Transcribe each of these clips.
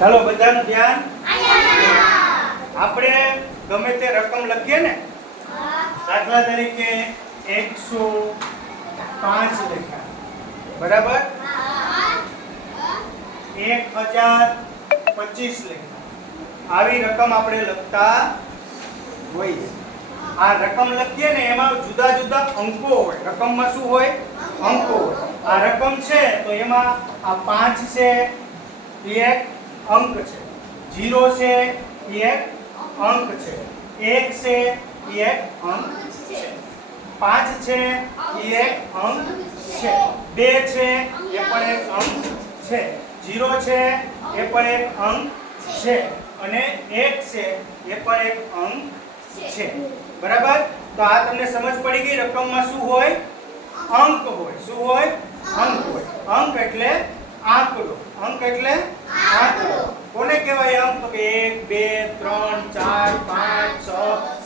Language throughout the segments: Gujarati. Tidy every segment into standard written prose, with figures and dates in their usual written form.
ચાલો બધાનું ધ્યાન. આપણે ગમે તે રકમ લખીએ ને, દાખલા તરીકે 105 લખ્યા, બરાબર? 1025 લખ્યા. આવી રકમ આપણે લખતા હોય. આ રકમ લખીએ ને એમાં જુદા જુદા અંકો હોય. રકમમાં શું હોય? અંકો હોય. આ રકમ છે તો એમાં આ 5 છે એ એક અંક છે, 0 છે એ એક અંક છે, 1 છે એ એક અંક છે, 5 છે એ એક અંક છે, 2 છે એ પણ એક અંક છે, 0 છે એ પણ એક અંક છે અને 1 છે એ પણ એક અંક છે. બરાબર? તો આ તમને સમજ પડી ગઈ. રકમમાં શું હોય? અંક હોય. શું હોય? અંક હોય. અંક એટલે આંકડો. અંક એટલે આંકડો. કોને કહેવાય અંક? તો કે 1 2 3 4 5 6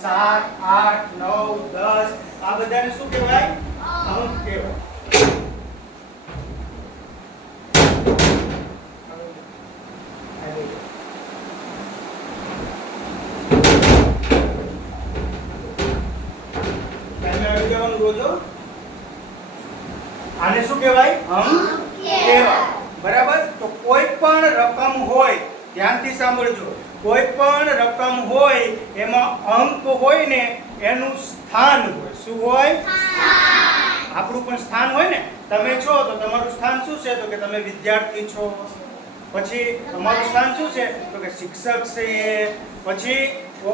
7 8 9 10 આ બધાને શું કહેવાય? અંક કહેવાય. આને શું કહેવાય? અંક કહેવાય. બરાબર? તો કોઈ પણ રકમ હોય, ધ્યાનથી સાંભળજો, કોઈ પણ રકમ હોય એમાં અંક હોય ને એનું સ્થાન હોય. શું હોય? આપણું પણ સ્થાન હોય ને. તમે છો તો તમારું સ્થાન શું છે? તો કે તમે વિદ્યાર્થી છો. પછી તમારું સ્થાન શું છે? તો કે શિક્ષક છે. પછી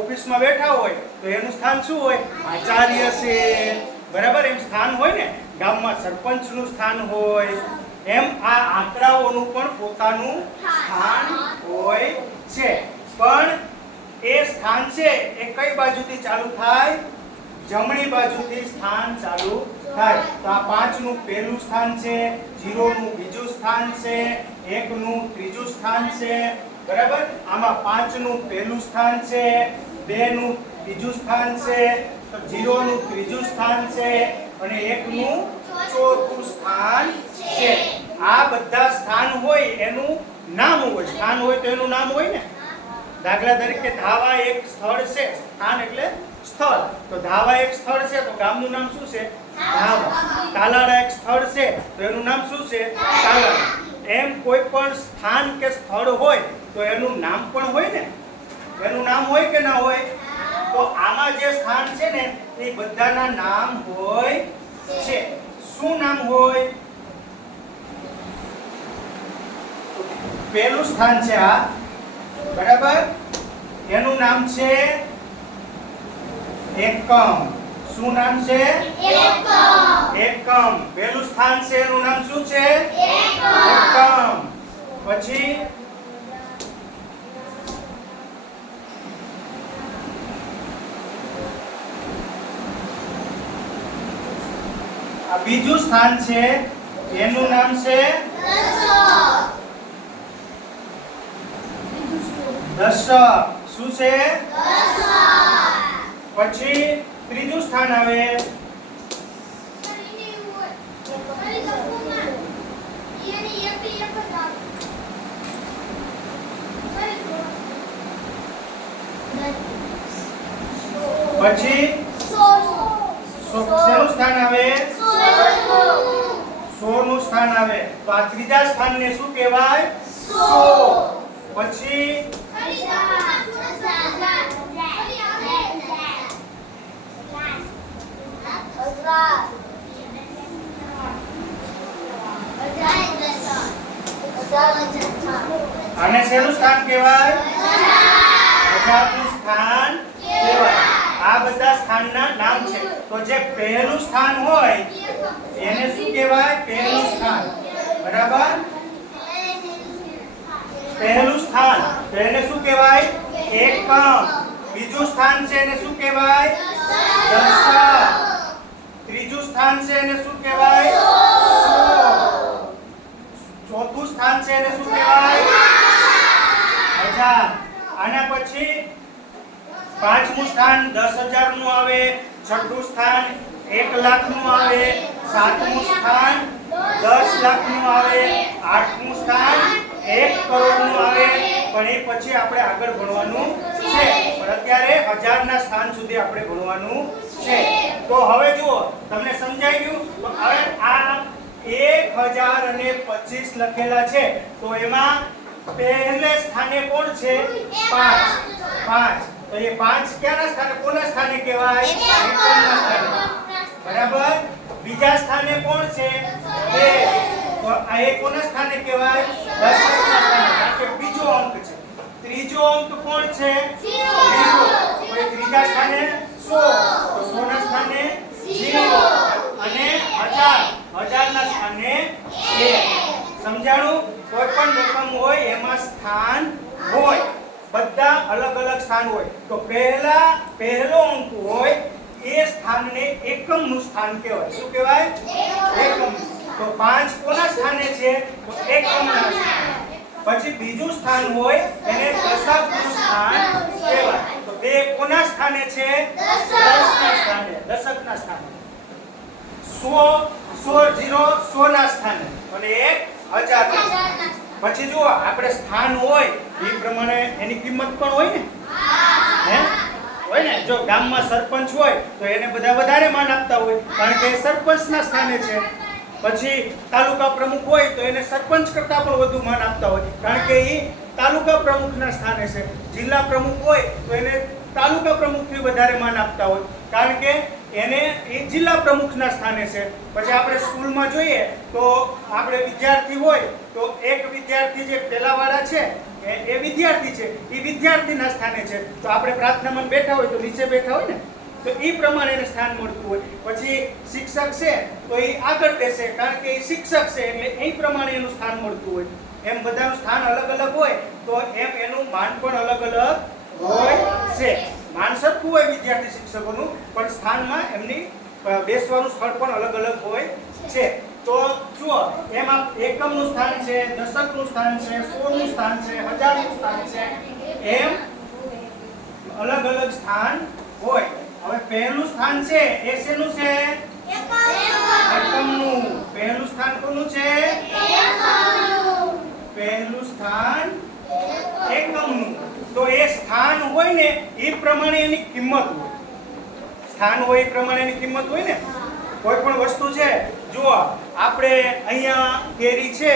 ઓફિસમાં બેઠા હોય તો એનું સ્થાન શું હોય? આચાર્ય છે. બરાબર? એમ સ્થાન હોય ને. ગામમાં સરપંચનું સ્થાન હોય. એમ આ આંકડાઓનું પણ પોતાનું સ્થાન હોય છે. પણ એ સ્થાન છે એ કઈ બાજુથી ચાલુ થાય? જમણી બાજુથી સ્થાન ચાલુ થાય. તો આ 5 નું પહેલું સ્થાન છે, 0 નું બીજું સ્થાન છે, 1 નું ત્રીજું સ્થાન છે. બરાબર? આમાં 5 નું પહેલું સ્થાન છે, 2 નું બીજું સ્થાન છે, 0 નું ત્રીજું સ્થાન છે અને 1 નું ચોથું સ્થાન છે. આ બધા સ્થાન હોય એનું નામ હોય. સ્થાન હોય તો એનું નામ હોય ને. દાખલા તરીકે ધાવા એક સ્થળ છે. સ્થાન એટલે સ્થળ. તો ધાવા એક સ્થળ છે તો ગામનું નામ શું છે? ધાવા. તાલાળા એક સ્થળ છે તો એનું નામ શું છે? તાલાળા. એમ કોઈ પણ સ્થાન કે સ્થળ હોય તો એનું નામ પણ હોય ને. એનું નામ હોય કે ના હોય? તો આમાં જે સ્થાન છે ને એ બધાના નામ હોય છે. શું નામ હોય? પહેલું સ્થાન છે આ. બરાબર? એનું નામ છે એકમ. શું નામ છે? એકમ. પહેલું સ્થાન છે એનું નામ શું છે? એકમ. પછી આ બીજું સ્થાન છે એનું નામ છે દશક. શું છે? પછી ત્રીજું સ્થાન આવે પછી શેનું સ્થાન આવે? 100 નું સ્થાન આવે. તો આ ત્રીજા સ્થાનને શું કહેવાય? 100. પછી આને શેનું સ્થાન કહેવાય? 1000 નું સ્થાન કહેવાય. આ બધા સ્થાનના નામ છે. તો જે પહેલું સ્થાન હોય એને શું કહેવાય? પહેલું સ્થાન. બરાબર? પહેલું સ્થાન તો એને શું કહેવાય? એકમ. બીજું સ્થાન છે એને શું કહેવાય? દશક. ત્રીજું સ્થાન છે એને શું કહેવાય? 100. ચોથું સ્થાન છે એને શું કહેવાય? 1000. આના પછી પાંચમું સ્થાન 10,000 નું આવે, છઠ્ઠું સ્થાન 1 લાખ નું આવે, સાતમું સ્થાન 10 લાખ નું આવે, આઠમું સ્થાન 1 કરોડ નું આવે, પણ એ પછી આપણે આગળ ભણવાનું છે. પણ અત્યારે 1000 ના સ્થાન સુધી આપણે ભણવાનું છે. તો હવે જુઓ તમને સમજાઈ ગયું. તો હવે આ 1025 લખેલા છે તો એમાં પહેલે સ્થાને કોણ છે? 5. તો એ 5 ક્યાંના સ્થાને કોના સ્થાને કહેવાય? એકમના સ્થાને. બરાબર. બીજા સ્થાને કોણ છે? 2. તો આ એ કોના સ્થાને કહેવાય? દશકના સ્થાને. કારણ કે બીજો અંક છે. ત્રીજો અંક કોણ છે? 0. તો એ ત્રીજા સ્થાને 100. તો 100 ના સ્થાને 0 અને 1000 ના સ્થાને 1. સમજાણું? કોઈ પણ રકમ હોય એમાં સ્થાન હોય. બધા અલગ અલગ સ્થાન હોય. તો પહેલો અંક હોય એ સ્થાનને એકમનું સ્થાન કહેવાય. શું કહેવાય? એકમ. તો 5 કોના સ્થાને છે? તો એકમના સ્થાને. પછી બીજું સ્થાન હોય એને દશકનું સ્થાન કહેવાય. તો 2 કોના સ્થાને છે? દશકના સ્થાને. દશકના સ્થાને. 100 ના સ્થાને અને 1000 ના સ્થાને. પછી જુઓ આપણે સ્થાન હોય એ પ્રમાણે એની કિંમત પણ હોય ને. હે હોય ને. જો ગામમાં સરપંચ હોય તો એને બધા વધારે માન આપતા હોય કારણ કે સરપંચના સ્થાને છે. પછી તાલુકા પ્રમુખ હોય તો એને સરપંચ કરતાં પણ વધુ માન આપતા હોય કારણ કે એ તાલુકા પ્રમુખના સ્થાને છે. જિલ્લા પ્રમુખ હોય તો એને તાલુકા પ્રમુખથી વધારે માન આપતા હોય કારણ કે એને એ જિલ્લા પ્રમુખના સ્થાને છે. પછી આપણે સ્કૂલમાં જોઈએ તો આપણે વિદ્યાર્થી હોય તો એક વિદ્યાર્થી જે પહેલાવાળા છે એ વિદ્યાર્થી છે એ વિદ્યાર્થીના સ્થાને છે. તો આપણે પ્રાર્થનામાં બેઠા હોય તો નીચે બેઠા હોય ને તો એ પ્રમાણે એને સ્થાન મળતું હોય. પછી શિક્ષક છે તો એ આગળ બેસે કારણ કે એ શિક્ષક છે એટલે એ પ્રમાણે એનું સ્થાન મળતું હોય. એમ બધાનું સ્થાન અલગ અલગ હોય તો એમ એનું માન પણ અલગ અલગ હોય છે. માન સરખું હોય વિદ્યાર્થી શિક્ષકોનું પણ સ્થાનમાં એમની બેસવાનું સ્થળ પણ અલગ અલગ હોય છે. તો જુઓ એમાં એકમનું સ્થાન છે, દશકનું સ્થાન છે, 100 નું સ્થાન છે, 1000 નું સ્થાન છે. એમ અલગ અલગ સ્થાન હોય. હવે પહેલું સ્થાન છે એ શેનું છે? એકમનું. પહેલું સ્થાન કોનું છે? એકમનું. પહેલું સ્થાન એકમનું. તો એ સ્થાન હોય ને એ પ્રમાણે એની કિંમત હોય. સ્થાન હોય એ પ્રમાણે એની કિંમત હોય ને. કોઈ પણ વસ્તુ છે જુઓ આપણે અહીંયા કેરી છે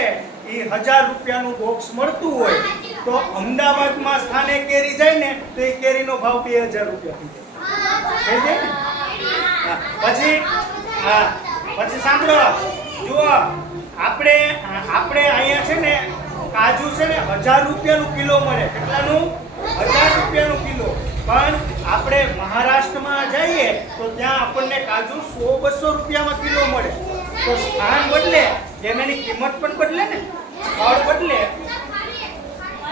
એ 1000 રૂપિયાનું બોક્સ મળતું હોય તો અમદાવાદમાં સ્થાને કેરી જાય ને તો એ કેરીનો ભાવ 2000 રૂપિયા થઈ જાય. પછી સાંભળો જુઓ આપણે અહીંયા છે ને કાજુ છે ને 1000 રૂપિયાનું કિલો મળે. કેટલાનું? 1000 રૂપિયાનું કિલો. પણ આપણે મહારાષ્ટ્રમાં જઈએ તો ત્યાં આપણને કાજુ 100-200 રૂપિયામાં કિલો મળે. તો સ્થાન બદલે જેમ એની કિંમત પણ બદલે ને, સ્થળ બદલે.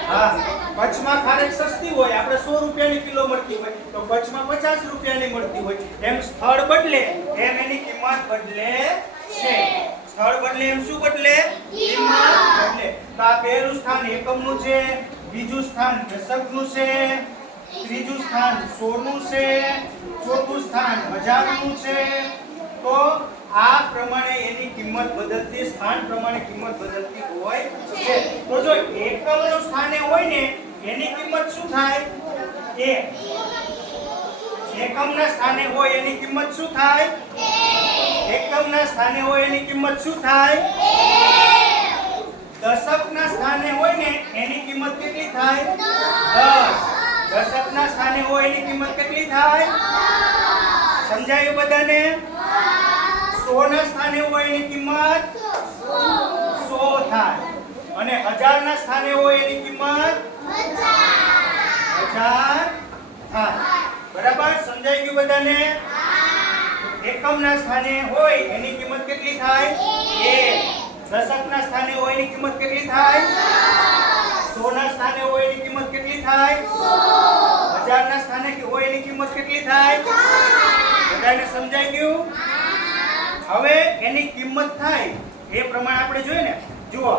હા, કચ્છમાં ખારેક સસ્તી હોય, આપણે 100 રૂપિયાની કિલો મળતી હોય તો કચ્છમાં 50 રૂપિયાની મળતી હોય. એમ સ્થળ બદલે એમ એની કિંમત બદલે છે. સ્થળ બદલે એમ શું બદલે? કિંમત બદલે. તો આ પહેલું સ્થાન એકમનું છે, બીજું સ્થાન દશકનું છે, ત્રીજું સ્થાન 100 નું છે, ચોથું સ્થાન 1000 નું છે. તો આ પ્રમાણે એની કિંમત બદલતી, સ્થાન પ્રમાણે કિંમત બદલતી હોય છે. તો જો એકમનું સ્થાને હોય ને એની કિંમત શું થાય? એકમના સ્થાને હોય એની કિંમત શું થાય? એકમના સ્થાને હોય એની કિંમત શું થાય? દશકના સ્થાને હોય ને એની કિંમત કેટલી થાય? 10. દશકના સ્થાને હોય એની કિંમત કેટલી થાય? સમજાયું બધાને? 100 ના સ્થાને હોય એની કિંમત 100 થાય અને 1000 ના સ્થાને હોય એની કિંમત 1000 થાય. બરાબર? સમજાઈ ગયું બધાને? એકમના સ્થાને હોય એની કિંમત કેટલી થાય? 1. દશકના સ્થાને હોય એની કિંમત કેટલી થાય? 100 ના સ્થાને હોય એની કિંમત કેટલી થાય? 1000 ના સ્થાને હોય એની કિંમત કેટલી થાય? બધાને સમજાઈ ગયું? હવે એની કિંમત થાય એ પ્રમાણે આપણે જોઈએ ને. જુઓ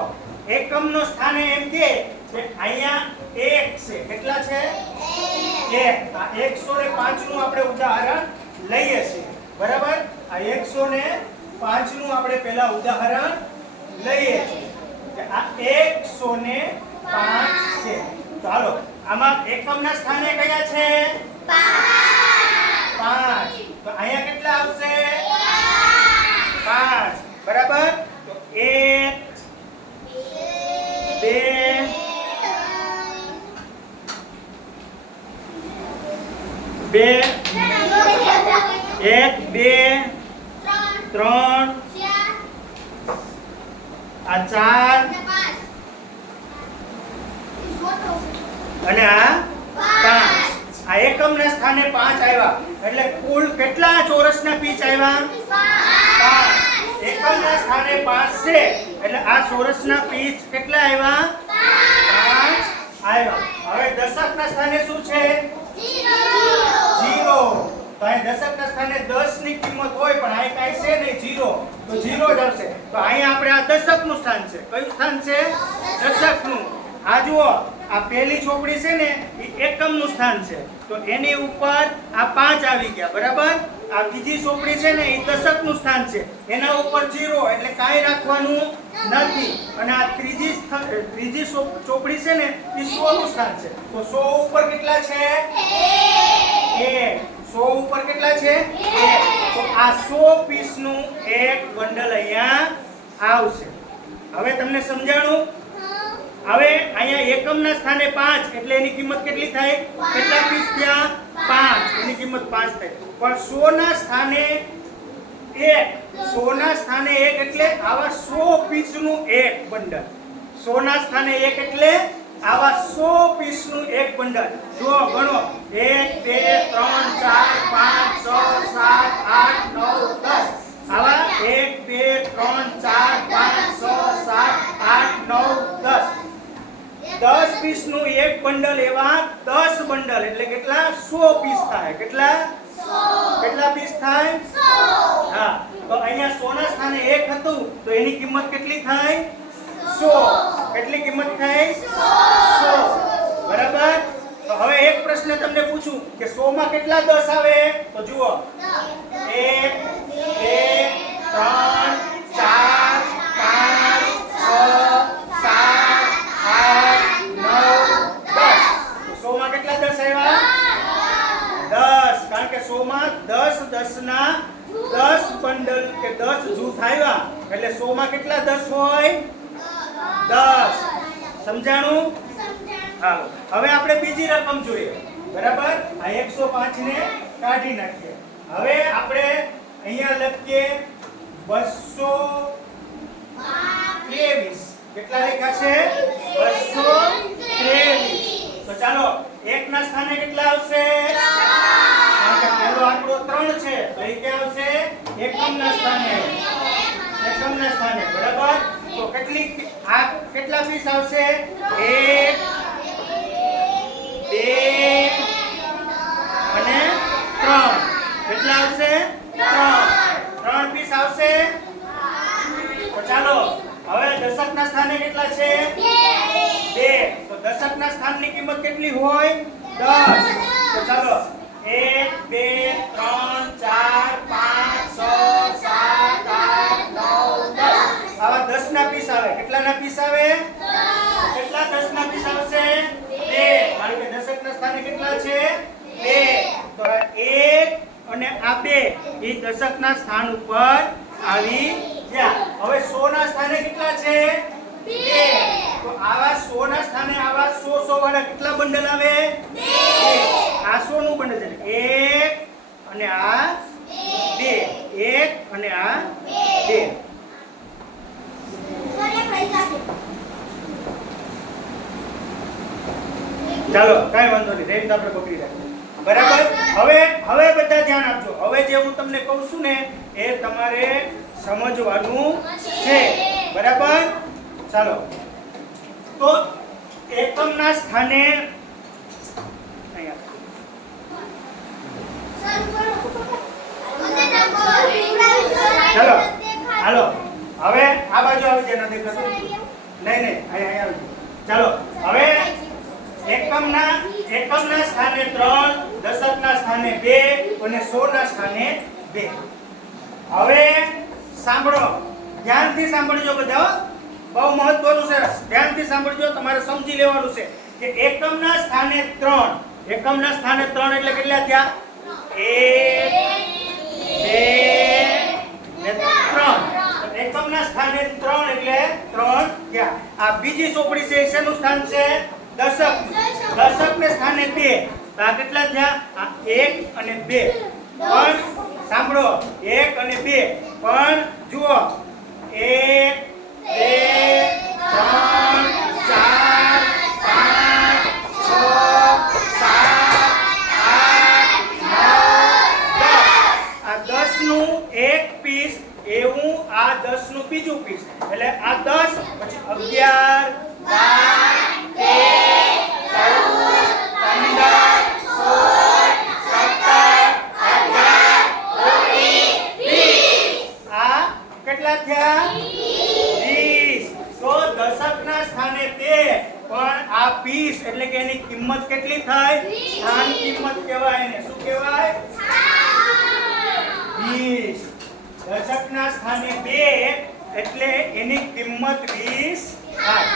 એકમનો સ્થાને એમ કે અહીંયા 1 છે. કેટલા છે? 1. આ 105 નું આપણે ઉદાહરણ લઈએ છીએ. બરાબર? આ 105 નું આપણે પહેલા ઉદાહરણ લઈએ છીએ. આ 105 છે. ચાલો આમાં એકમના સ્થાને કયા છે 5 તો અહીંયા કેટલા આવશે 5 બરાબર તો 1 2 2 1 2 3 આ 4 અને આ 5 આ એકમના સ્થાને 5 આવ્યા એટલે કુલ કેટલા ચોરસના પીચ આવ્યા 5 એકમના સ્થાને 5 છે એટલે આ ચોરસના પીચ કેટલા આવ્યા 5 આવ્યા હવે દશકના સ્થાને શું છે 0 તો અહીં દશકના સ્થાને 10 ની કિંમત હોય પણ અહીં કાઈ છે નહીં 0 તો 0 જ આવશે તો અહીં આપણે આ દશકનું સ્થાન છે કયું સ્થાન છે દશકનું આ જુઓ આ પહેલી ચોપડી છે ને એ એકમનું સ્થાન છે તો એની ઉપર આ 5 આવી ગયા બરાબર આ બીજી ચોપડી છે ને એ દશકનું સ્થાન છે એના ઉપર 0 એટલે કાઈ રાખવાનું નથી અને આ ત્રીજી ચોપડી છે ને એ 100 નું સ્થાન છે તો 100 ઉપર કેટલા છે 1 100 ઉપર કેટલા છે 1 તો આ 100 પીસનું એક બંડલ અહીંયા આવશે હવે તમને સમજાણું હવે અહીંયા એકમના સ્થાને 5 એટલે એની કિંમત કેટલી થાય કેટલા પીસ થયા 5 એની કિંમત 5 થાય પણ 100 ના સ્થાને 1 100 ના સ્થાને 1 એટલે આવા 100 પીસનું એક બંડલ 100 ના સ્થાને 1 એટલે આવા 100 પીસનું એક બંડલ જો ગણો 1 2 3 4 5 6 7 8 9 10 આવા 1 2 3 4 5 6 7 8 9 10 10 પીસનું એક બંડલ એવા 10 બંડલ એટલે કેટલા 100 પીસ થાય કેટલા 100 કેટલા પીસ થાય 100 હા તો અહીંયા 100 ના સ્થાને 1 હતું તો એની કિંમત કેટલી થાય 100 કેટલી કિંમત થાય 100 બરાબર તો હવે એક પ્રશ્ન તમને પૂછું કે 100 માં કેટલા 10 આવે તો જુઓ 1 2 3 4 5 6 100 માં 10 10 ના 10 બંડલ કે 10 જૂથ આવ્યા એટલે 100 માં કેટલા 10 હોય 10 સમજાણું હાલો હવે આપણે બીજી રકમ જોઈએ બરાબર આ 105 ને કાઢી નાખીએ હવે આપણે અહીંયા લખીએ 223 કેટલા લખ્યા છે 223 તો ચાલો 1 ના સ્થાને કેટલા આવશે પહેલો આંકડો 3 છે તો એ ક્યાં આવશે એકમના સ્થાને બરાબર તો કેટલા પીસ આવશે 1 2 અને 3 કેટલા આવશે 3 પીસ આવશે તો ચાલો હવે દશકના સ્થાને કેટલા છે 2 તો દશકના સ્થાનની કિંમત કેટલી હોય 10 તો ચાલો 1 2 3 4 5 6 7 8 9 10 આવા 10 ના પીસ આવે કેટલાના પીસ આવે 10 કેટલા 10 ના પીસ આવશે 2 કારણ કે દશકના સ્થાને કેટલા છે 2 તો 1 અને આ 2 એ દશકના સ્થાન ઉપર આવી ગયા હવે 100 ના સ્થાને કેટલા છે 2 તો આવા 100 ના સ્થાને આવા 100 વાળા કેટલા બંડલ આવે 2 આ 100 નું બંડલ છે 1 અને આ 2 1 અને આ 2 ચાલો કાઈ વાંધો નહીં રેન્જ આપણે પકડી રાખીએ બરાબર હવે બધા ધ્યાન આપજો હવે જે હું તમને કહું છું ને એ તમારે સમજવાનું છે બરાબર ચાલો તો એકમના સ્થાને ચાલો હાલો હવે આ બાજુ આવી જાય નથી કરતું નહીં અહીંયા આવી ચાલો હવે એકમના સ્થાને 3 દશકના સ્થાને 2 અને 100 ના સ્થાને 2 હવે સાંભળો ધ્યાનથી સાંભળજો બધા બહુ મહત્વનું છે ધ્યાનથી સાંભળજો તમારે સમજી લેવાનું છે કે એકમના સ્થાને 3. એકમના સ્થાને 3 એટલે કેટલા થયા? 1 2 ને 3. એકમના સ્થાને 3 એટલે 3 થયા. આ બીજી ચોપડી છે, શેનું સ્થાન છે? દશક. દશકને સ્થાને 2. તો આ કેટલા થયા? આ 1 અને 2. પણ સાંભળો, 1 અને 2 પણ જુઓ 1 2 બીજું પીસ એટલે આ 10 પછી 11 કેટલા થયા? 20. તો દશકના સ્થાને 2 પણ આ પીસ એટલે કે એની કિંમત કેટલી થાય? સ્થાન કિંમત કહેવાય. એને શું કહેવાય? 20. દશકના સ્થાને 2 એટલે એની કિંમત 20 થાય.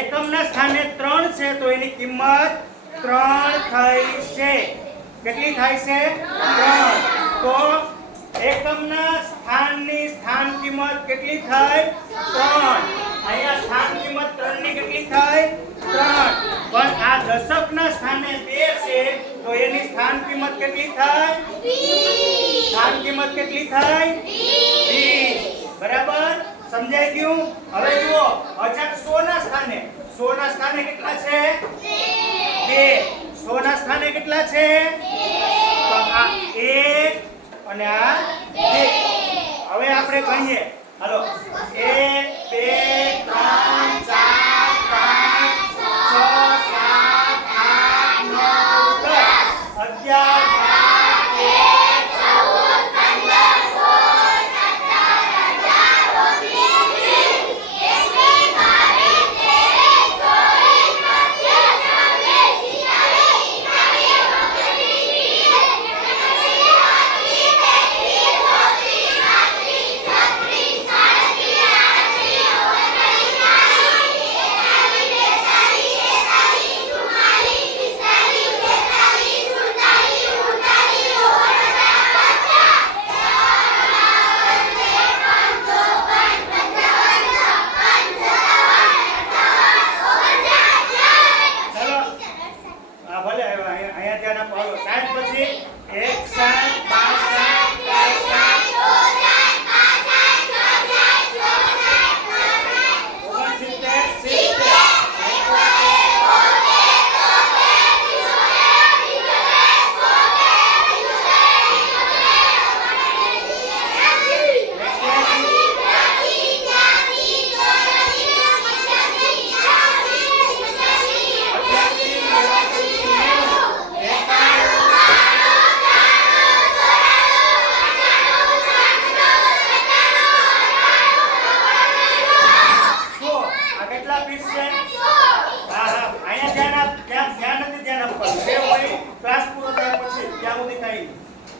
એકમના સ્થાને 3 છે તો એની કિંમત 3 થઈ છે. કેટલી થાય છે? 3. તો એકમના સ્થાનની સ્થાન કિંમત કેટલી થાય? 3. અહીંયા સ્થાન કિંમત 3 ની કેટલી થાય? 3. પણ આ દશકના સ્થાને 2 છે તો એની સ્થાન કિંમત કેટલી થાય? 20. સ્થાન કિંમત કેટલી થાય? 20. બરાબર? સમજાઈ ગયું? હવે જુઓ, અચળ 100 ના સ્થાને. 100 ના સ્થાને કેટલા છે? 2. 100 ના સ્થાને કેટલા છે? 2. તો આ 1 અને આ 2. હવે આપણે કહીએ, હાલો 1 2 3 4 5 6 7 8 9 10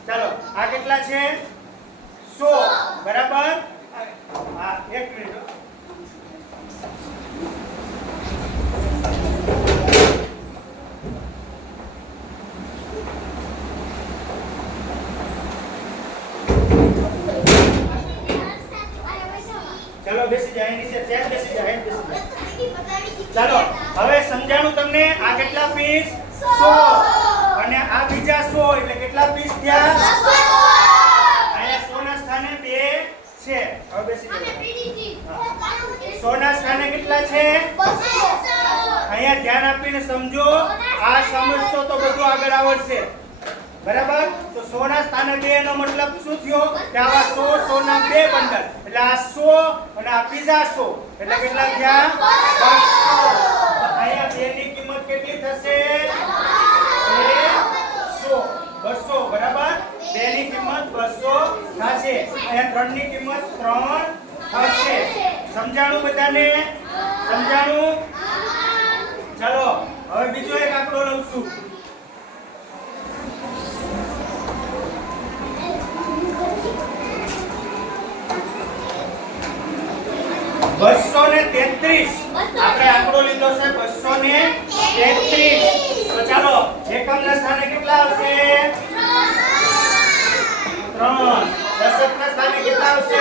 ચાલો આ કેટલા છે? 100. બરાબર? હા, એક મિનિટ. ચાલો બેસી જાય નીચે, ચેર બેસી જાય, બેસી જાય. ચાલો હવે સમજાણું તમને. આ કેટલા પીસ? 100. અને આ બીજા 100 એટલે કેટલા પીસ થયા? 200. અહીંયા 100 ના સ્થાને 2 છે. હવે બેસી જાઓ. 100 ના સ્થાને કેટલા છે? 200. અહીંયા ધ્યાન આપીને સમજો. આ સમજશો તો બધું આગળ આવડશે. બરાબર? તો 100 ના સ્થાને 2 નો મતલબ શું થયો? કે આવા 100 100 ના 2 બંડલ. એટલે આ 100 અને આ બીજા 100 એટલે કેટલા થયા? 200. અહીંયા 2 ની કિંમત કેટલી થશે? 200. બરાબર? 2 ની કિંમત 200 થશે. અહીંયા 3 ની કિંમત 3 થશે. સમજાણું બધાને? સમજાણું? ચાલો હવે બીજો એક આંકડો લઉં છું. $233. આપણે આંકડો લીધો છે 233. 33. તો ચાલો એકમના સ્થાને કેટલા આવશે? 3. દશકના સ્થાને કેટલા આવશે?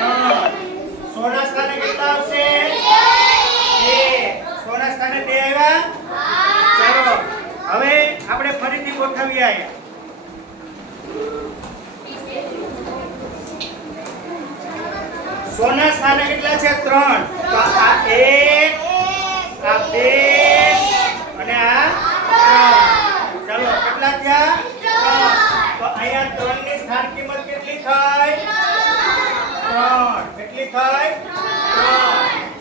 3. સોના સ્થાને કેટલા આવશે? 2. સોના સ્થાને 2 આવ્યા? ચાલો હવે આપણે ફરીથી ગોઠવીએ આયા. સોના સ્થાને કેટલા છે? 3. તો આ 1, આ 2 અને આ 3. ચાલો કેટલા થયા? 3. તો અહીંયા 3 ની સ્થાન કિંમત કેટલી થઈ? 3. કેટલી થઈ? 3.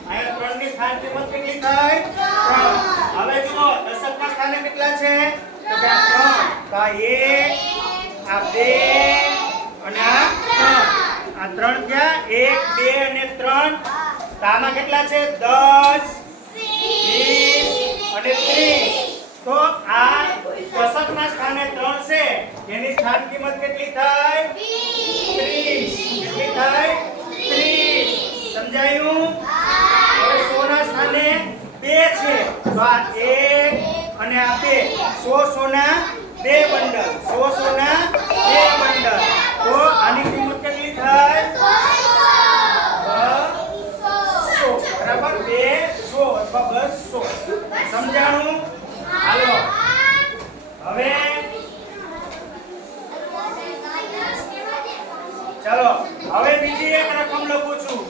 અહીંયા 3 ની સ્થાન કિંમત કેટલી થઈ? 3. હવે જુઓ દશકના સ્થાને કેટલા છે? તો કે 3. તો આ 1, આ 2 અને આ 3. આ 3 ક્યાં? 1, 2 અને 3. તો આમાં કેટલા છે? 10, 20 અને 30. તો આ દશકના સ્થાને 3 છે એની સ્થાન કિંમત કેટલી થઈ? 30. કેટલી થઈ? 30. સમજાયું? હવે 100 ના સ્થાને 2 છે તો આ 1 અને આ 2. 100 સોના 2 બંડલ. 100 સોના 2 બંડલ. તો આની કિંમત કેટલી થઈ? 200. બરાબર? 200 અથવા 200. સમજાણું? હાલો હવે ચાલો હવે બીજી એક રકમ લખું છું.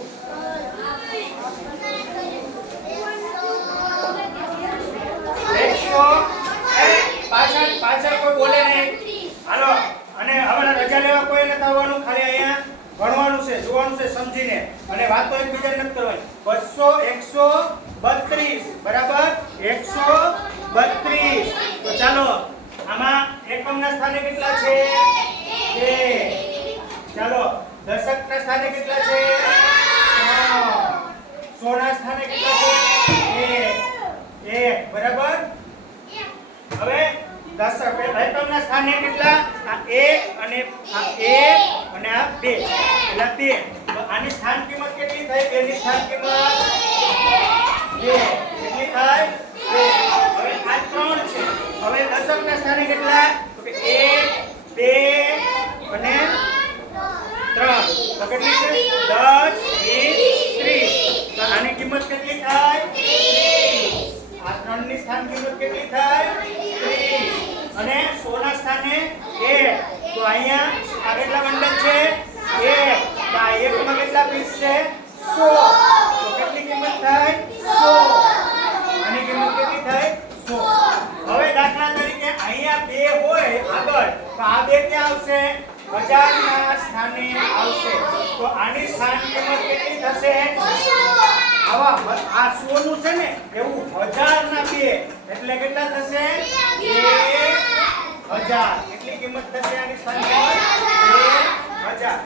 પાછળ કોઈ બોલે નહીં. હાલો અને હવે રજા લેવા કોઈ નથી આવવાનું. ખાલી અહીંયા ભણવાનું છે, જોવાનું છે સમજીને, અને વાતો એકબીજાને નથી કરવાની. 200 132 બરાબર? 132. તો ચાલો આમાં એકમના સ્થાને કેટલા છે? 2. ચાલો દશકના સ્થાને કેટલા છે? 3. 100 ના સ્થાને કેટલા છે? 1. બરાબર? હવે દશક એકમના સ્થાને કેટલા? આ 1 અને આ 1 અને આ 2 એટલે 2. તો આની સ્થાન કિંમત કેટલી થઈ? એની સ્થાન કિંમત 2. કેટલી થઈ? 2. હવે આ 3 છે. હવે દશકના સ્થાને કેટલા? તો કે 1, 2 અને 3. તો કેટલી છે? 10, 20, 30. તો આની કિંમત કેટલી થાય? 30. આ 3 ની સ્થાન કિંમત કેટલી થાય? 30. અને 100 ના સ્થાને 1. તો અહીંયા આ કેટલા બંડલ છે? 1. તો આ 1 માં કેટલા પીસ છે? 100. તો કેટલી કિંમત થાય? 100. આની કિંમત કેટલી થાય? 100. હવે દાખલા તરીકે અહીંયા 2 હોય આગળ, તો આ 2 ક્યાં આવશે? 1000 ના સ્થાને આવશે. તો આની સ્થાન કિંમત કેટલી થશે? આવા આ 100 નું છે ને એવું 1000 ના 2 એટલે કેટલા થશે? 2000. કેટલી કિંમત થશે આની સ્થાન કિંમત? 2000.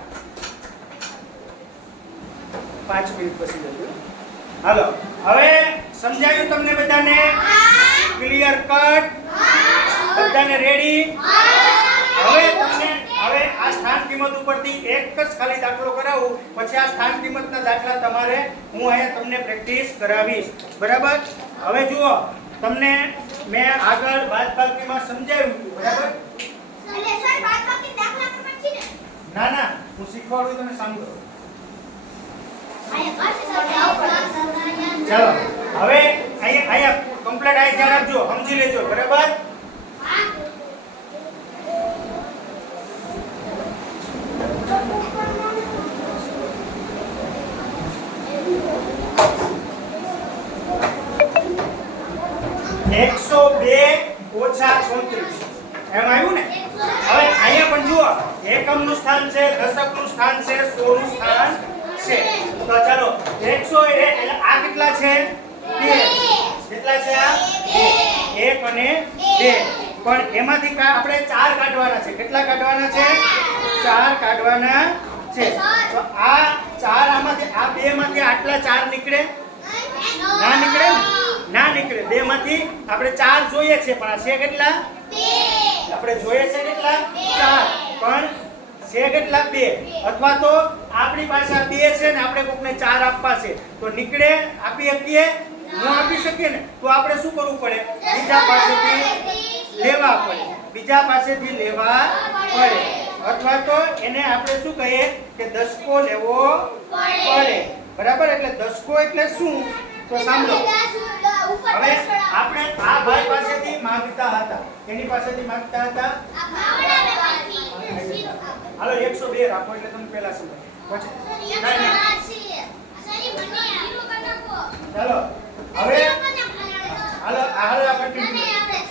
5 મિનિટ પછી જજો. હાલો હવે સમજાયું તમને બધાને? Clear cut? બધાને રેડી? હવે આ સ્થાન કિંમત ઉપરથી એક જ ખાલી દાખલો કરાવું, પછી આ સ્થાન કિંમતના દાખલા તમારે હું અહીંયા તમને પ્રેક્ટિસ કરાવીશ. બરાબર? હવે જુઓ તમને મેં આગળ બાદબાકીમાં સમજાવ્યું હતું. બરાબર? એટલે સર બાદબાકી દાખલા પર છે ને? ના ના, હું શીખવાડું તમે સાંભળો. ચાલો હવે અહીંયા કમ્પ્લીટ આઈ ધ્યાન આપજો, સમજી લેજો. બરાબર? એમ આવ્યું ને? હવે અહીંયા પણ જુઓ એકમનું સ્થાન છે, દશકનું સ્થાન છે, 100 નું સ્થાન છે. તો ચાલો 100 એટલે આ કેટલા છે? 2. કેટલા છે આ? 2. 1 અને 2. પણ એમાંથી આપણે 4 કાઢવાના છે. કેટલા કાઢવાના છે? 4 કાઢવાના છે. તો આ 4 આમાંથી આ 2 માંથી આટલા 4 નીકળે? ના નીકળે ને? ના નીકળે. 2 માંથી આપણે 4 જોઈએ છે, પણ આ છે કેટલા? 2. આપણે જોઈએ છે કેટલા? 4. પણ છે કેટલા? 2. અથવા તો આપણી પાસે આ 2 છે ને આપણે કોકને 4 આપવા છે, તો નીકળે? આપી શકીએ? ન આપી શકીએ ને તો આપણે શું કરવું પડે? બીજા પાસેથી લેવા પડે. બીજા પાસેથી લેવા પડે. અથવા તો એને આપણે શું કહીએ કે દસકો લેવો પડે. બરાબર? એટલે દસકો એટલે શું? તો સાંભળો. હવે આપણે આ ભાઈ પાસેથી માંગતા હતા. એની પાસેથી માંગતા હતા. હાલો 102 રાખો એટલે તમે પહેલા સમજો. પછી ચાલો હવે હાલો આ કન્ટિન્યુ.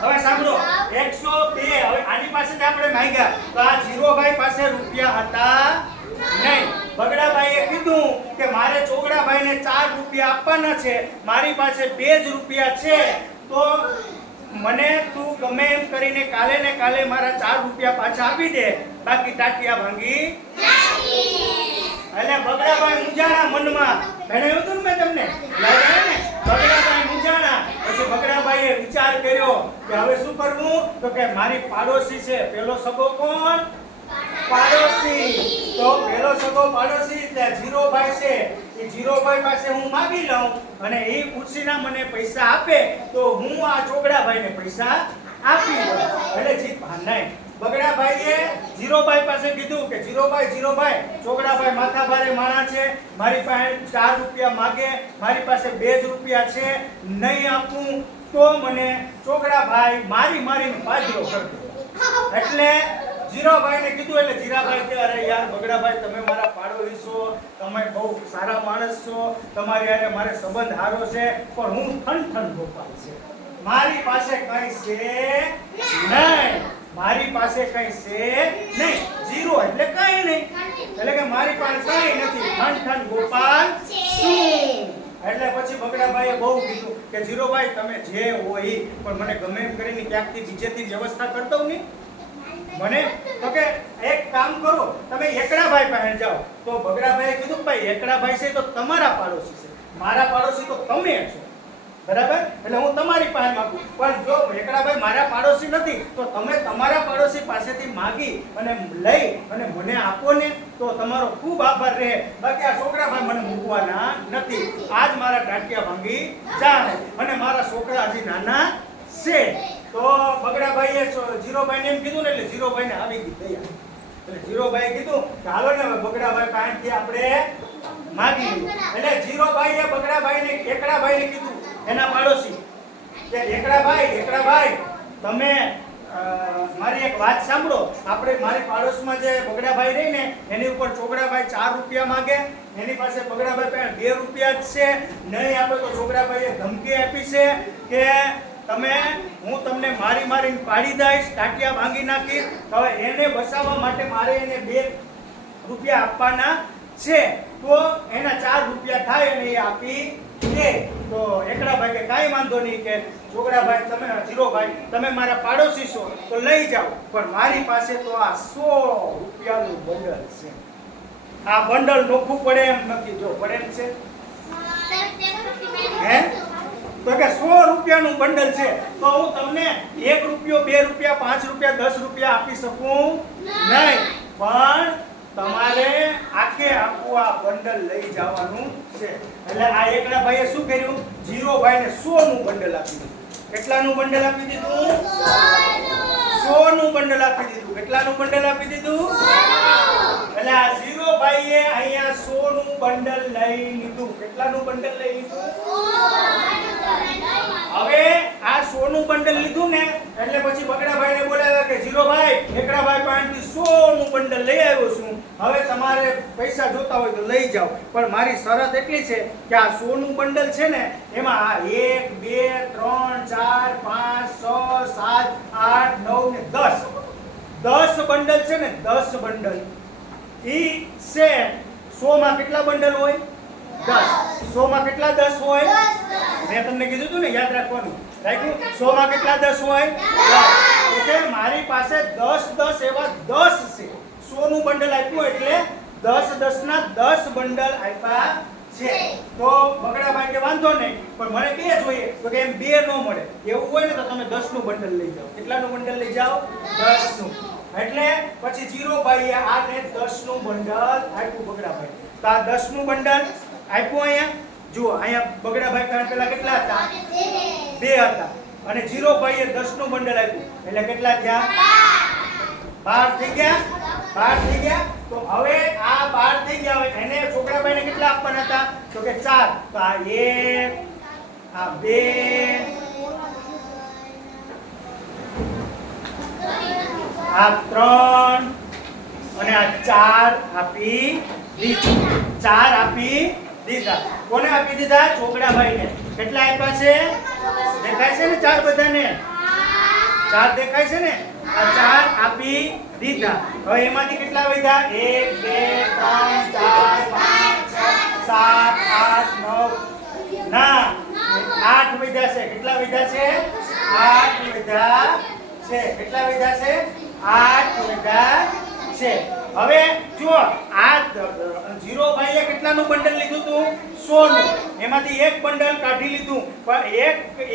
હવે સાંભળો 102. હવે આની પાસેથી આપણે માંગ્યા તો આ જીરોભાઈ પાસે રૂપિયા હતા નહીં. બગડાભાઈએ કીધું કે મારે ચોગડાભાઈને 4 રૂપિયા આપવાના છે, મારી પાસે 2 જ રૂપિયા છે, તો મને તું ગમે એમ કરીને કાલે ને કાલે મારા 4 રૂપિયા પાછા આપી દે, બાકી ટાટિયા ભાંગી નાખી. એટલે બગડાભાઈ મૂંઝાણા મનમાં. ભણાવ્યું હતું ને મેં તમને, લાગ્યા ને? બગડાભાઈ મૂંઝાણા. પછી બગડાભાઈએ વિચાર કર્યો કે હવે શું કરવું? તો કે મારી પાડોશી છે, પેલો સગો કોણ? પાડોશી. તો પેલો સગો પાડોશી એટલે જીરોભાઈ છે. એ જીરોભાઈ પાસે હું માંગી લઉં અને એ ખુશીના મને પૈસા આપે તો હું આ ચોગડાભાઈને પૈસા આપી દઉં. એટલે જીત નહીં. બગડાભાઈએ જીરોભાઈ પાસે કીધું કે જીરોભાઈ ચોગડાભાઈ માથાભારે માણસ છે, મારી પાસે 4 રૂપિયા માંગે, મારી પાસે 2 જ રૂપિયા છે, નહીં આપું તો મને ચોગડાભાઈ મારીને પાજરો કરજો. એટલે જીરાભાઈને કીધું એટલે જીરાભાઈ કે અરે યાર બગડાભાઈ તમે મારા પાડોશી છો, તમે બહુ સારા માણસ છો, તમારી હારે મારે સંબંધ સારો છે, પણ હું ઠન ગોપાલ છે, મારી પાસે કઈ છે નહીં. મારી પાસે કઈ છે નહીં. જીરો એટલે કઈ નહીં. એટલે કે મારી પાસે કઈ નથી, ઠન ગોપાલ શું. એટલે પછી બગડાભાઈએ બહુ કીધું કે જીરોભાઈ તમે જે હોય પણ મને ગમે એમ કરીને ક્યાંકથી બીજેથી વ્યવસ્થા કરી દઉં ને મને. તો કે એક કામ કરો તમે એકડાભાઈ પાસે જાઓ. તો બગડાભાઈએ કીધું ભાઈ એકડાભાઈ છે તો તમારા પાડોશી છે, મારા પાડોશી તો તમે છો, બરાબર? એટલે હું તમારી પાસે માંગુ, પણ જો એકડાભાઈ મારા પાડોશી નથી તો તમે તમારા પાડોશી પાસેથી માંગી અને લઈ અને મને આપો ને તો તમારો ખૂબ આભાર રહે, બાકી આ છોકરાભાઈ મને મૂકવાના નથી. આજ મારા ટાટિયા ભાંગી જાય અને મારા છોકરા હજી નાના છે. તો બગડાભાઈએ જીરોભાઈને એમ કીધું ને એટલે જીરોભાઈને આવી ગઈ દયા. એટલે જીરોભાઈએ કીધું કે હાલો ને બગડાભાઈ પાસેથી આપણે માંગી લઈએ. એટલે જીરોભાઈએ બગડાભાઈને એકડાભાઈને કીધું એના પાડોશી કે એકડાભાઈ તમે મારી એક વાત સાંભળો. આપણે મારી પાડોશમાં જે બગડાભાઈ રહી ને એની ઉપર ચોગડાભાઈ 4 રૂપિયા માંગે, એની પાસે બગડાભાઈ પાસે 2 રૂપિયા જ છે, નહીં આપે તો ચોગડાભાઈએ ધમકી આપી છે કે હું તમને મારીને પાડી દઈશ, ટાટિયા ભાંગી નાખીશ. હવે એને બચાવવા માટે મારે એને 2 રૂપિયા આપવાના છે, તો એના 4 રૂપિયા થાય અને એ આપી દે. તો એકડાભાઈ કે કાંઈ વાંધો નહીં, કે છોકરાભાઈ તમે જીરોભાઈ તમે મારા પાડોશી છો તો લઈ જાઓ, પણ મારી પાસે તો આ 100 રૂપિયાનું બંડલ છે. આ બંડલ નોખું પડે એમ નથી. જો પડે એમ છે હે? તો કે 100 રૂપિયાનું બંડલ છે તો હું તમને 1 રૂપિયો 2 રૂપિયા 5 રૂપિયા 10 રૂપિયા આપી શકું નહીં, પણ તમારે આખે આખું આ બંડલ લઈ જવાનું છે. એટલે આ એકલા ભાઈએ શું કર્યું? જીરોભાઈને 100 નું બંડલ આપી દીધું. કેટલાનું બંડલ આપી દીધું? 100 નું બંડલ આપી દીધું. કેટલાનું બંડલ આપી દીધું? એટલે આ જીરોભાઈએ અહીંયા 100 નું બંડલ લઈ લીધું. કેટલાનું બંડલ લઈ લીધું? હવે આ 100 નું બંડલ લીધું ને એટલે પછી બગડાભાઈને બોલાવ્યા કે જીરોભાઈ એકડાભાઈ પાસેથી 100 નું બંડલ લઈ આવ્યો છું, હવે તમારે પૈસા જોતા હોય તો લઈ જાઓ, પણ મારી શરત એટલી છે કે આ 100 નું બંડલ છે ને એમાં 1 2 3 4 5 6 7 8 9 ને 10 બંડલ છે ને 10 બંડલ ઈ છે. 100 માં કેટલા બંડલ હોય? 10. 100 માં કેટલા 10 હોય? મેં તમને કીધું હતું ને, યાદ રાખવાનું. રાખ્યું? 100 માં કેટલા 10 હોય? 10. ઓકે, મારી પાસે 10 એવા 10 છે. 100 નું બંડલ આપ્યું એટલે 10 ના 10 બંડલ આપ્યા છે. તો બગડાભાઈ કે વાંધો નહીં, પણ મને 2 જોઈએ. તો કે એમ 2 ન મળે. એવું હોય ને તો તમે 10 નું બંડલ લઈ જાઓ. કેટલાનું બંડલ લઈ જાઓ? 10 નું. એટલે પછી જીરોભાઈએ આને 10 નું બંડલ આપ્યું બગડાભાઈ. તો આ 10 નું બંડલ આપ્યું અહીંયા. જુઓ અહીંયા બગડાભાઈ પાસે પેલા કેટલા હતા? 2 હતા. અને જીરોભાઈએ 10 નું બંડલ આપ્યું એટલે કેટલા થયા? 12 થઈ ગયા. 12 થઈ ગયા. તો હવે આ 12 થઈ ગયા. હવે એને છોકરાભાઈને કેટલા આપવાના હતા? તો કે 4. તો આ 1 આ 2 આ 3 અને આ 4 આપી દીધા. 4 આપી દીધા. કોને આપી દીધા? છોકરાભાઈને. કેટલા આપ્યા છે? દેખાય છે ને 4 બધાને? 4 દેખાય છે ને? આ 4 આપી દીધા. હવે એમાંથી કેટલા વધ્યા? 1 2 3 4 5 6 7 8 9 ના 8 વધ્યા છે. કેટલા વધ્યા છે? 8 વધ્યા છે. કેટલા વધ્યા છે? 8 વધ્યા છે. હવે જુઓ આ જીરોભાઈએ કેટલાનું બંડલ લીધું હતું? 100 નું. એમાંથી એક બંડલ કાઢી લીધું પણ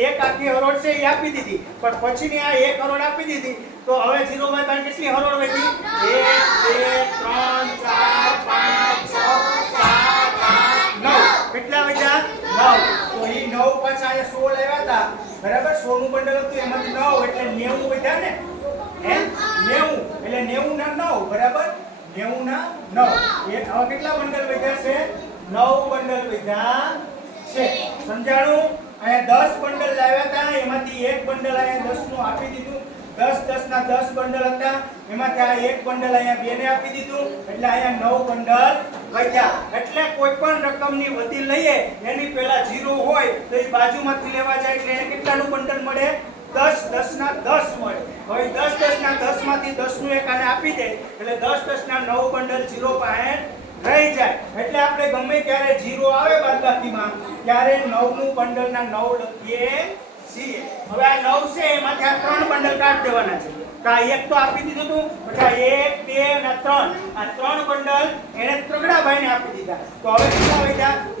એક આખી હરોળ છે એ આપી દીધી. પણ પછીની આ એક હરોળ આપી દીધી. તો હવે જીરોભાઈ પાસે કેટલી હરોળ વધી? 1 2 3 4 5 6 7 8 9. કેટલા વધ્યા? 9. તો એ 9 પાછા અહીંયા 16 આવ્યા હતા. બરાબર? 100 નું બંડલ હતું એમાંથી 9 એટલે 90 વધ્યા ને? હે 90 એટલે 90 ના 9. બરાબર? 90 ના 9. એ હવે કેટલા બંડલ વધ્યા છે? 9 બંડલ વધ્યા છે. સમજાણું? અહીંયા 10 બંડલ લાવ્યા હતા એમાંથી એક બંડલ અહીંયા 10 નું આપી દીધું. 10 ના 10 બંડલ હતા એમાંથી આ એક બંડલ અહીંયા 2 ને આપી દીધું એટલે અહીંયા 9 બંડલ વધ્યા. એટલે કોઈ પણ રકમની વધી લઈએ એની પહેલા 0 હોય તો એ બાજુમાંથી લેવા જાય એટલે એને કેટલાનું બંડલ મળે? 10 ના 10 મળે. હવે 10 ના 10 માંથી 10 નું એક આને આપી દે એટલે 10 ના 9 બંડલ 0 પાસે રહી જાય. એટલે આપણે ગમે ત્યારે 0 આવે બાદબાકીમાં ત્યારે 9 નું બંડલ ના 9 લખીએ છીએ. હવે આ 9 છે એમાંથી આ 3 બંડલ કાઢી દેવાના છે. તો આ એક તો આપી દીધું હતું પછી 1 2 અને 3 આ 3 બંડલ એને ત્રગડાભાઈને આપી દીધા. તો હવે કેટલા વધ્યા? 1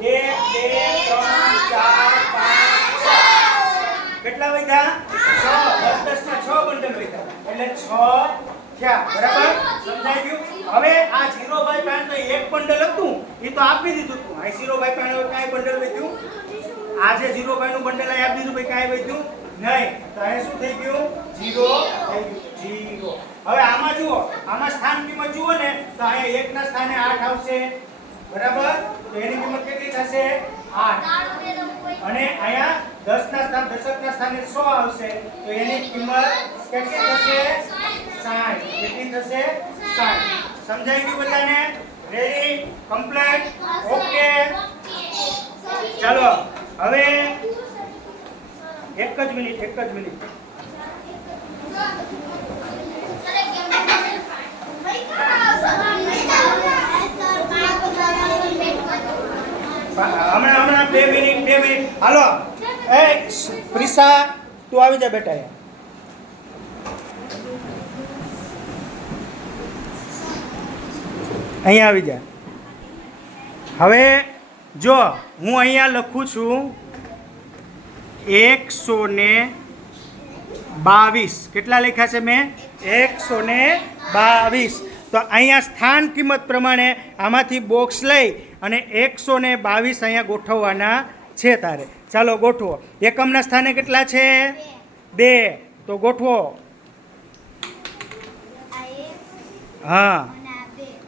2 3 4 5 6. કેટલા વધ્યા? 6. 10 ના 6 બંડલ વધ્યા એટલે 6 થયા. બરાબર? સમજાઈ ગયું? હવે આ જીરોભાઈ પાસે તો એક બંડલ હતું એ તો આપી દીધું હતું. આ જીરોભાઈ પાસે કાંઈ બંડલ વધ્યું? આ જે જીરોભાઈ નું બંડલ આપી દીધું ભાઈ કાંઈ વધ્યું નહીં. તો અહીંયા શું થઈ ગયું? 0 થઈ ગયું. 0. હવે આમાં જુઓ આમાં સ્થાન કિંમત જુઓ ને તો અહીંયા 1 ના સ્થાને 8 આવશે. બરાબર? તો એની કિંમત કેટલી થશે? 8. અને અહીંયા 10 ના સ્થાને 100 આવશે તો એની કિંમત કેટલી થશે? 60. કેટલી થશે? 60. સમજાઈ ગયું બધાને? રેડી? કમ્પ્લીટ? ઓકે. ચાલો હવે એક જ મિનિટ હમણાં 2 મિનિટ હાલો. એ પ્રિસા તું આવી જા બેટા. અહીંયા આવી જા. હવે જો હું અહીંયા લખું છું 122. કેટલા લખ્યા છે મેં? 122. તો અહીંયા સ્થાન કિંમત પ્રમાણે આમાંથી બોક્સ લઈ અને 122 અહીંયા ગોઠવવાના છે તારે. ચાલો ગોઠવો. એકમના સ્થાને કેટલા છે? 2. તો ગોઠવો. હા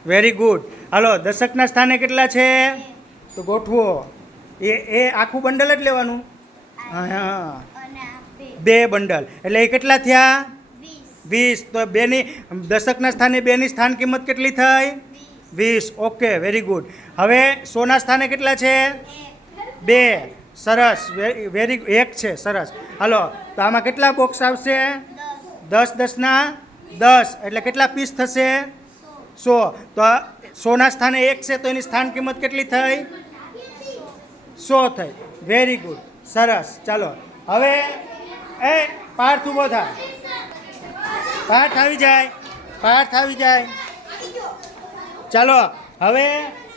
વેરી ગુડ. હાલો દશકના સ્થાને કેટલા છે? તો ગોઠવો. એ આખું બંડલ જ લેવાનું. હા 2 બંડલ એટલે એ કેટલા થયા? 20. તો 2 ની દશકના સ્થાને 2 ની સ્થાન કિંમત કેટલી થઈ? 20. Okay very good. હવે 100 ના સ્થાને કેટલા છે? 2. સરસ. વેરી 1 છે. સરસ. હાલો તો આમાં કેટલા બોક્સ આવશે? 10 ના 10 એટલે કેટલા પીસ થશે? 100. તો 100 ના સ્થાને 1 છે તો એની સ્થાન કિંમત કેટલી થઈ? 100 થઈ. Very good. સરસ. ચાલો હવે એ પાર્થ ઊભો થા. પાર્થ આવી જાય. ચાલો હવે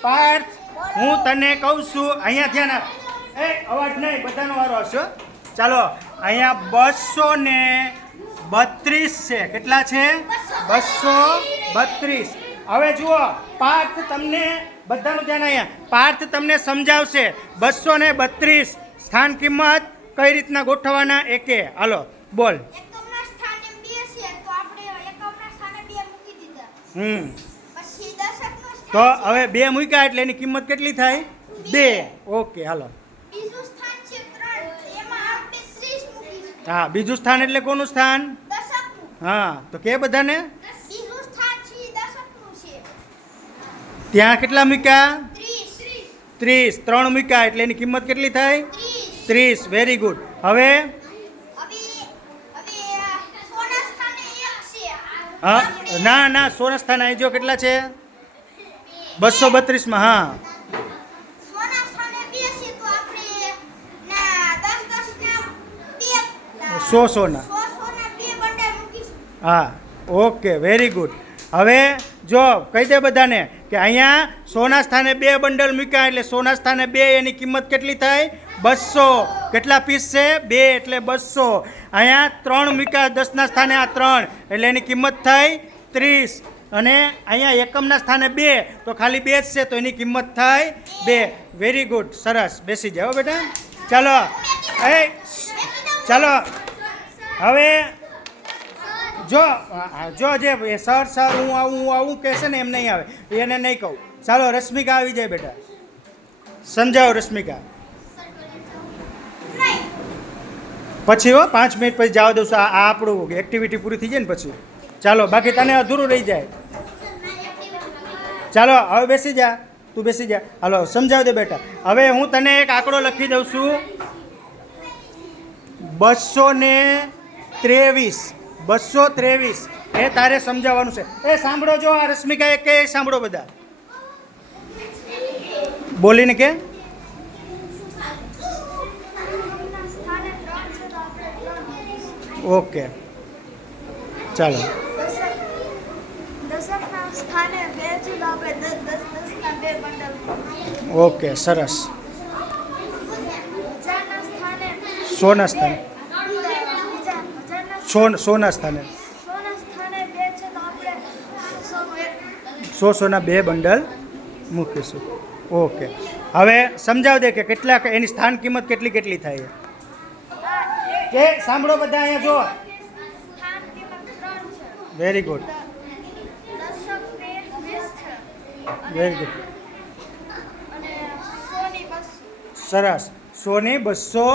પાર્થ હું તને કહું છું અહીંયા ધ્યાન આપ. એ અવાજ નહીં બધાનો વારો હશે. ચાલો અહીંયા 232 છે. કેટલા છે? 232. હવે જુઓ પાર્થ તમને બધાનું ધ્યાન અહીંયા. પાર્થ તમને સમજાવશે 232 સ્થાન કિંમત કઈ રીતના ગોઠવવાના એકે. હાલો બોલ. એકમના સ્થાને 2 છે તો આપણે એકમના સ્થાને 2 મૂકી દીધા. પછી દશકનું સ્થાન તો હવે 2 મૂક્યા એટલે એની કિંમત કેટલી થાય? 2. ઓકે હાલો. બીજું સ્થાન છે 3 એમાં આપણે 30 મૂકીશું. હા, બીજું સ્થાન એટલે કોનું સ્થાન? દશકનું. હા, તો કે બધાને બીજું સ્થાન છે દશકનું છે. ત્યાં કેટલા મૂક્યા? 30. 30. 3 મૂક્યા એટલે એની કિંમત કેટલી થાય? 30. Very good. હવે હવે સોના સ્થાને 1 છે. હા, ના સોના સ્થાન આવી જો કેટલા છે? 232 માં. હા, સોના સ્થાને 2 છે તો આપણે ના 10 ના 2 100 સોના. 100 સોના 2 બંડલ મૂકીશું. હા, ઓકે વેરી ગુડ. હવે જો કહી દે બધાને કે અહીંયા સોના સ્થાને 2 બંડલ મૂક્યા એટલે સોના સ્થાને 2 એની કિંમત કેટલી થાય? 200. કેટલા પીસ છે? 2 એટલે 200. અહીંયા 3 મૂક્યા 10 ના સ્થાને આ 3 એટલે એની કિંમત થાય 30. અને અહીંયા એકમના સ્થાને 2 તો ખાલી 2 જ છે તો એની કિંમત થાય 2. Very good. સરસ. બેસી જાઓ બેટા. ચાલો ચાલો હવે જો જે સર હું આવું કહેશે ને એમ નહીં આવે, એને નહીં કહું. ચાલો રશ્મિકા આવી જાય બેટા. સમજાવો રશ્મિકા. પછી 5 મિનિટ પછી જવા દઉં છું. આ આપણું એક્ટિવિટી પૂરી થઈ જાય ને પછી. ચાલો, બાકી તને અધૂરું રહી જાય. ચાલો હવે બેસી જા, તું બેસી જા. હાલો સમજાવ દે બેટા. હવે હું તને એક આંકડો લખી દઉં છું 223. 223 એ તારે સમજાવવાનું છે. એ સાંભળો જો આ રશ્મિકા એક કે સાંભળો બધા બોલીને કે ઓકે ચાલો. દશકના સ્થાને 2 છે તો આપણે 10 ના 2 બંડલ. ઓકે સરસ. હજારના સ્થાને સોના સ્થાને સોના સ્થાને 2 છે તો આપણે 100 સોના 2 બંડલ મૂકીશું. ઓકે હવે સમજાવ દે કે કેટલા એની સ્થાન કિંમત કેટલી કેટલી થાય કે સાંભળો બધા અહીંયા જો. સ્થાન કિંમત 3 છે. Very good. દશક ને 20 છે. Very good. અને 100 ની 200. સરસ. 100 ની 200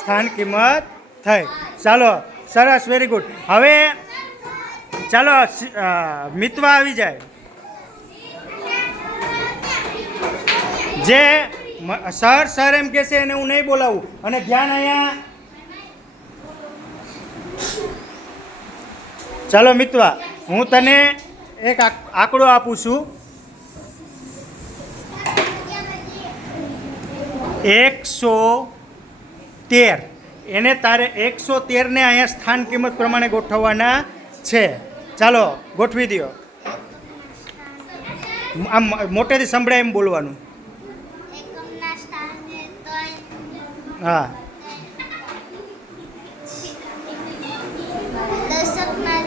સ્થાન કિંમત થઈ. ચાલો સરસ. Very good. હવે ચાલો મિતવા આવી જાય. જે સર એમ કહેશે એને હું નહીં બોલાવું. અને ધ્યાન અહીંયા. ચાલો મિતવા, હું તને એક આંકડો આપું છું. 113. એને તારે 113 ને અહીંયા સ્થાન કિંમત પ્રમાણે ગોઠવવાના છે. ચાલો ગોઠવી દો. આમ મોટેથી સંભળાય એમ બોલવાનું. એકમના સ્થાને 3. હા. દશકના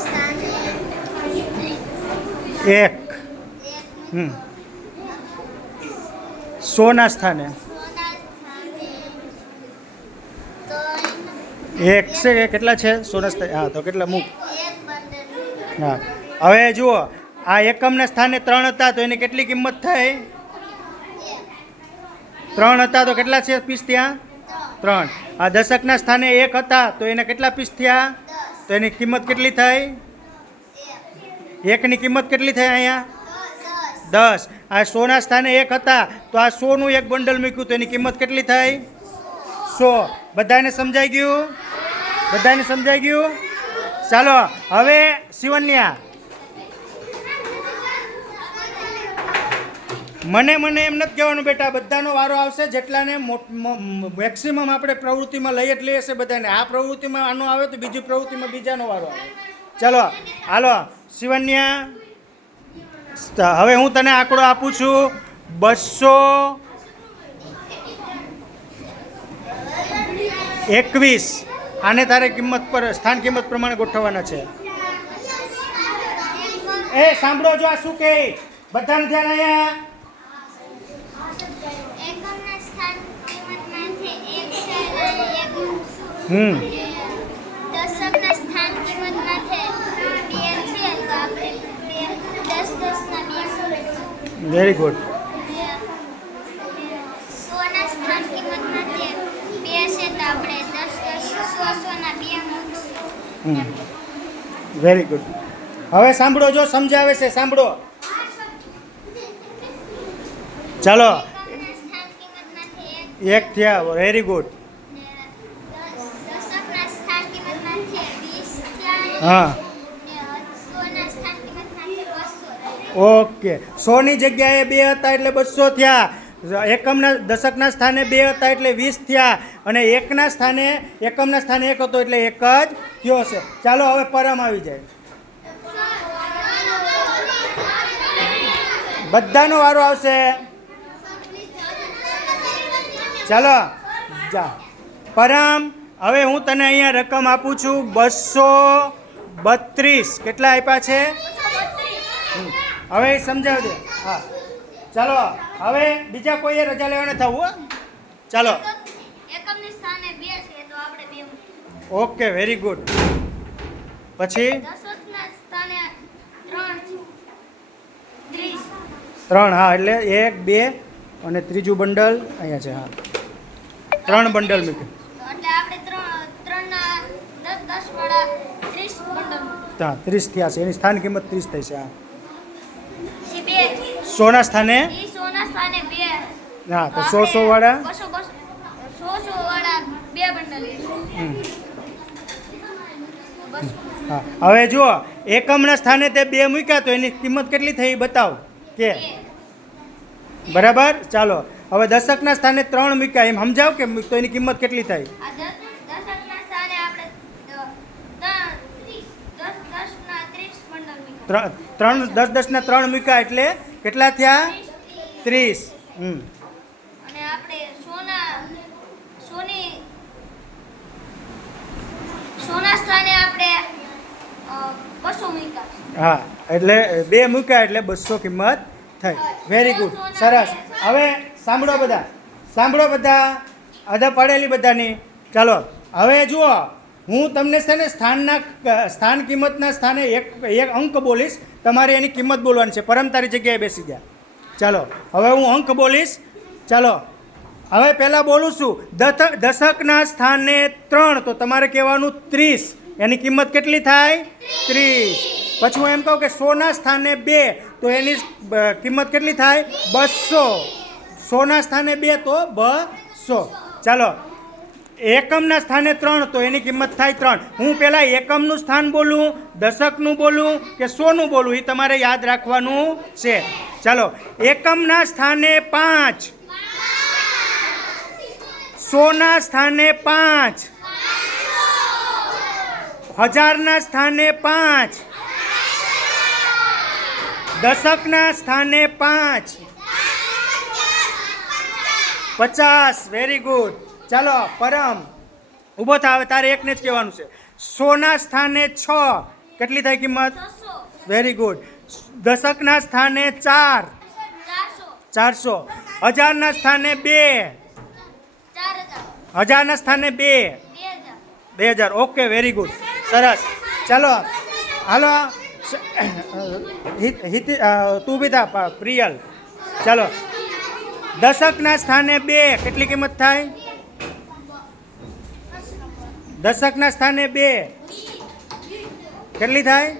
સ્થાને 1. 100 ના સ્થાને સોના સ્થાને 1 છે. કેટલા છે સોના સ્થાને? હા, તો કેટલા મૂક. 1 બંડલ. હા. હવે જુઓ, આ એકમના સ્થાને 3 હતા તો એની કેટલી કિંમત થઈ? 3 હતા તો કેટલા છે પીસ ત્યાં? 3. આ દશકના સ્થાને 1 હતા તો એને કેટલા પીસ થયા? તો એની કિંમત કેટલી થઈ? 1 ની કિંમત કેટલી થઈ અહીંયા? 10. આ 100 ના સ્થાને 1 હતા તો આ 100 નું એક બંડલ મૂક્યું તો એની કિંમત કેટલી થઈ? 100. બધાને સમજાઈ ગયું? બધાને સમજાઈ ગયું? ચાલો હવે શિવન્યા. મને એમ નથી કહેવાનું બેટા, બધાનો વારો આવશે. જેટલાને મેક્સિમમ આપણે પ્રવૃત્તિમાં લઈ જ લઈએ છે બધાને. આ પ્રવૃત્તિમાં આનો આવે તો બીજી પ્રવૃત્તિમાં બીજાનો વારો આવે. ચલો હાલો શિવન્યા. હવે હું તને આંકડો આપું છું 221. આને તારે કિંમત પર સ્થાન કિંમત પ્રમાણે ગોઠવવાના છે. એ સાંભળો જો આ શું કહે બધાને ધ્યાન અહીંયા. દશકના સ્થાન કિંમતમાંથી 2 છે તો આપણે 10 10 ના 2 વેરી ગુડ. 100 ના સ્થાન કિંમતમાંથી 2 છે તો આપણે 10 10 100 ના 2 મૂકશું. Very good. હવે સાંભળો, જો સમજાવે છે સાંભળો. ચાલો, એકમના સ્થાન કિંમતમાંથી 1 થયા. Very good. દશકના સ્થાન કિંમતમાંથી 20 થયા. હા, 100 ના સ્થાન કિંમતમાંથી 200. ઓકે. 100 ની જગ્યાએ 2 હતા એટલે 200 થયા. એકમના દશકના સ્થાને 2 હતા એટલે 20 થયા. અને એકના સ્થાને એકમના સ્થાને 1 હતો એટલે 1 જ થયો છે. ચાલો હવે પરમ આવી જાય. બધાનો વારો આવશે. ચાલો જા પરમ. હવે હું તને અહીંયા રકમ આપું છું 232. કેટલા આપ્યા છે? હવે સમજાવી દે. હા, ચાલો હવે બીજા કોઈએ રજા લેવાને થવું હો. ચાલો, એકમની સ્થાને 2 છે તો આપણે 2 મૂકીશું. Okay, very good. પછી દશકના સ્થાને 3 છે. 30. 3. હા, એટલે 1 2 અને ત્રીજું બંડલ અહીંયા છે. હા, 3 બંડલ મૂક્યું. એટલે આપણે 3 ના 10 10 વાળા 30 બંડલ. હા, 30 થયા છે. એની સ્થાન કિંમત 30 થઈ છે. હા, પછી 2 100ના સ્થાને. ઈ 100 ના સ્થાને 2. હા, તો 100 વાળા. 100 વાળા 2 બંડલ લેશું. બસ. હા, હવે જુઓ, એકમના સ્થાને તે 2 મૂક્યા તો એની કિંમત કેટલી થઈ બતાવ કે. બરાબર. ચાલો હવે દશકના સ્થાને 3 મૂક્યા, એમ સમજાવ કે તો એની કિંમત કેટલી થઈ? આ દશકના સ્થાને આપણે 10 ના 30 બંડલ મૂક્યા. 3 10 10 ના 3 મૂક્યા એટલે કેટલા થયા? 30. અને આપણે સોના સ્થાને આપણે 200 મૂક્યા. હા, એટલે 2 મૂક્યા એટલે 200 કિંમત થઈ. વેરી ગુડ, સરસ. હવે સાંભળો બધા, સાંભળો બધા, આદા પડેલી બધાની. ચાલો હવે જુઓ, હું તમને છે ને સ્થાન કિંમતના સ્થાને એક અંક બોલીશ, તમારે એની કિંમત બોલવાની છે. પરમ તારી જગ્યાએ બેસી ગયા. ચાલો હવે હું અંક બોલીશ. ચાલો હવે પહેલાં બોલું છું દશકના સ્થાને 3 તો તમારે કહેવાનું 30. એની કિંમત કેટલી થાય? 30. પછી હું એમ કહું કે 100ના સ્થાને 2 તો એની કિંમત કેટલી થાય? 200. 100ના સ્થાને 2 તો 200. ચાલો એકમના સ્થાને 3 તો એની કિંમત થાય 3. હું પહેલાં એકમનું સ્થાન બોલું, દશકનું બોલું કે 100નું બોલું એ તમારે યાદ રાખવાનું છે. ચાલો એકમના સ્થાને 5, 100ના સ્થાને 5, 1000ના સ્થાને 5, દશકના સ્થાને 5, 50. Very good. ચાલો પરમ ઊભો થાવ, તારે એકને જ કહેવાનું છે. 100ના સ્થાને 6 કેટલી થાય કિંમત? 600. Very good. દશકના સ્થાને 4, 400. 1000ના સ્થાને 2, 4000. 1000ના સ્થાને 2, 2000. ઓકે, વેરી ગુડ, સરસ. ચાલો હાલો તું બી થા પ્રિયલ. ચાલો દશકના સ્થાને 2 કેટલી કિંમત થાય? દશકના સ્થાને 2 કેટલી થાય?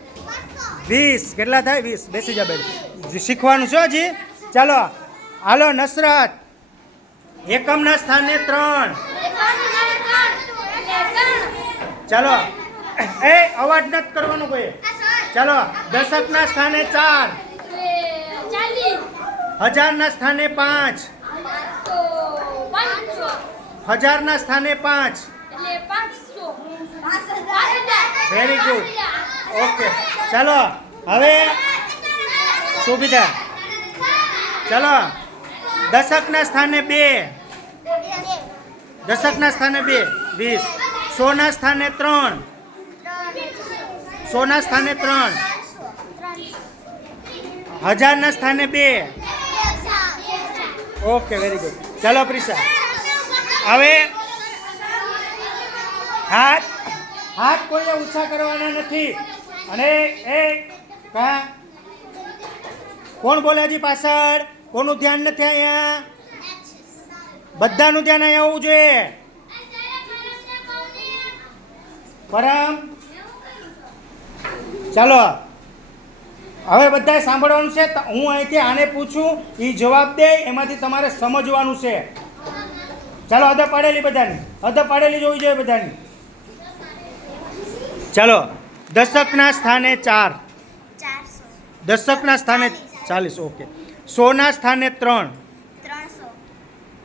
20. કેટલા થાય? 20. બેસી જા બેન, શીખવાનું છે હજી. ચાલો હાલો નસરત. એકમના સ્થાને 3. ચાલો એ અવાજ નથી કરવાનો કોઈ. ચાલો દશકના સ્થાને 4, 1000ના સ્થાને 5, 1000ના સ્થાને 5. Very good. ઓકે ચાલો હવે સુવિધા. ચાલો દશકના સ્થાને 2, દશકના સ્થાને 2 20. 100ના સ્થાને 3, 100ના સ્થાને 3, 1000ના સ્થાને 2. Okay very good. ચાલો પ્રિશા હવે હાથ હાથ કોઈએ ઊંચા કરવાના નથી. અને એ કા કોણ બોલે હજી પાછળ? કોનું ધ્યાન નથી અહીંયા? બધાનું ધ્યાન અહીંયા હોવું જોઈએ. પરમ ચાલો હવે બધાએ સાંભળવાનું છે. હું અહીંથી આને પૂછું, એ જવાબ દે, એમાંથી તમારે સમજવાનું છે. ચાલો હદ પાડેલી બધાની, હદ પાડેલી જોવી જોઈએ બધાની. ચાલો દશકના સ્થાને 4, 400 દશકના સ્થાને 40, ઓકે. 100 ના સ્થાને 3, 300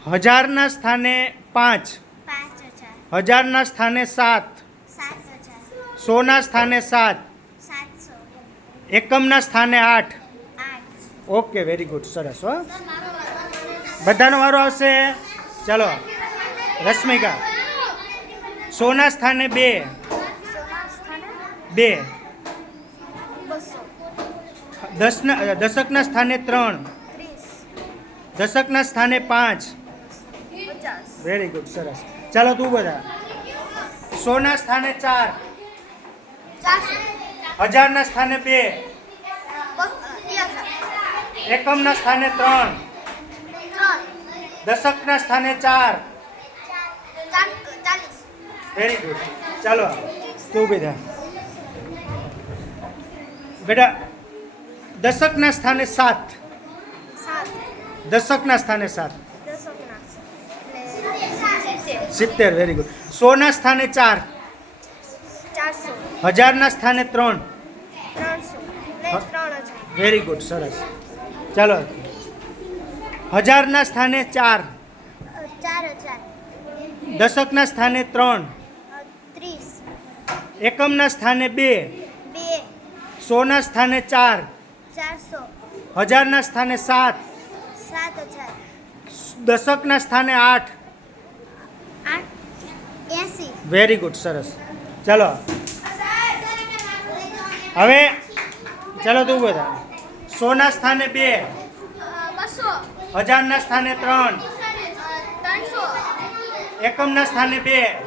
1000ના સ્થાને 5, 5000 1000ના સ્થાને 7, 7000 100 ના સ્થાને 7, 700 એકમના સ્થાને 8. 8 ઓકે, વેરી ગુડ, સરસ. હો, બધાનો વારો આવશે. ચાલો રશ્મિકા, 100 ના સ્થાને 2, 2, 200 દશકના સ્થાને 3, 30 દશકના સ્થાને 5. 50 વેરી ગુડ, સરસ. ચાલો તું બધા, 100 ના સ્થાને 4, 400 1000ના સ્થાને 2, એકમના સ્થાને 3, દશકના સ્થાને 4. Very good. ચાલો તું બધા બેટા, દશકના સ્થાને 7, દશકના સ્થાને 7, 70. Very good. 100 ના સ્થાને 4, 400 1000ના સ્થાને 3. 3000 વેરી ગુડ, સરસ. ચાલો 1000ના સ્થાને 4, 4000 દશકના સ્થાને 3, 30 એકમના સ્થાને 2, 2 100 ના સ્થાને 4, 400 1000ના સ્થાને 7, 7000 દશકના સ્થાને 8. 80 વેરી ગુડ, સરસ. ચાલો હવે ચાલો તું બધા, 100 ના સ્થાને 2, 200 1000ના સ્થાને 3, 300 એકમના સ્થાને 2. 2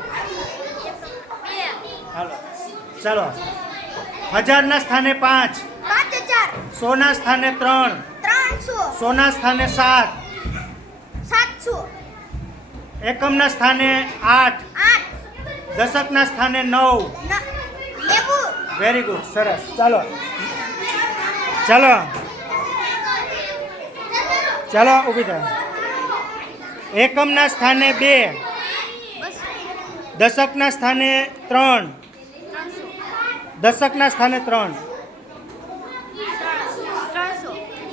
હાલો ચાલો, 1000ના સ્થાને 5, 5000 100 ના સ્થાને 3, 300 100 ના સ્થાને 7, 700 એકમના સ્થાને 8, 8 દશકના સ્થાને 9. 90 વેરી ગુડ, સરસ. ચાલો ચાલો ચાલો ઊભી થાય. એકમના સ્થાને 2, દશકના સ્થાને 3, દશકના સ્થાને 3,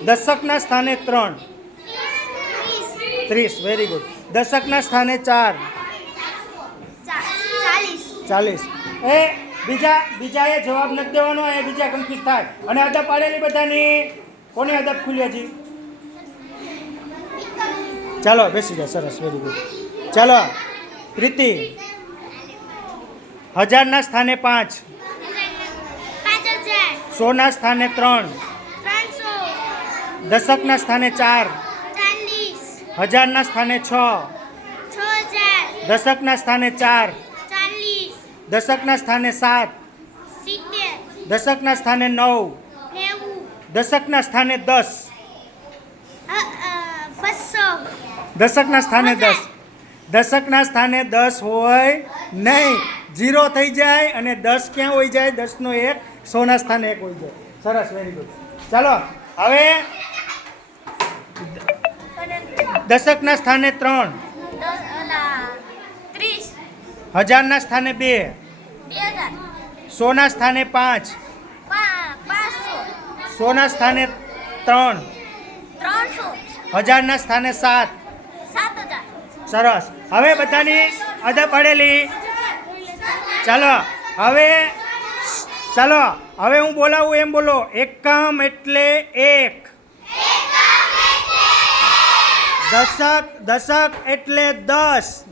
દશકના સ્થાને 3, 30. Very good. દશકના સ્થાને 4, 40. એ બીજાએ જવાબ નથી દેવાનો, એ બીજા કન્ફ્યુઝ થાય. અને અદબ પાડેલી બધાની, કોને અદબ ખુલ્લી હજી? ચાલો બેસી જાઓ, સરસ, વેરી ગુડ. ચાલો પ્રીતિ, 1000ના સ્થાને 5, 100 ના સ્થાને 3, દશકના સ્થાને 4, 1000ના સ્થાને 6, દશકના સ્થાને 4, દશકના સ્થાને 7, દશકના સ્થાને 9, દશકના સ્થાને 10, દશકના સ્થાને 10. દશકના સ્થાને 10 હોય નહીં, 0 થઈ જાય. અને 10 ક્યાં હોઈ જાય? 10નો 1 100ના સ્થાને 1 હોઈ જાય. સરસ, વેરી ગુડ. ચાલો હવે દશકના સ્થાને 3, 1000ના સ્થાને 2, 100ના સ્થાને 5, 100ના સ્થાને 3, 1000ના સ્થાને 7. સરસ. હવે બધાની અદબ પડેલી. ચાલો હવે હું બોલાવું એમ બોલો. એકમ એટલે 1, દશક એટલે 10,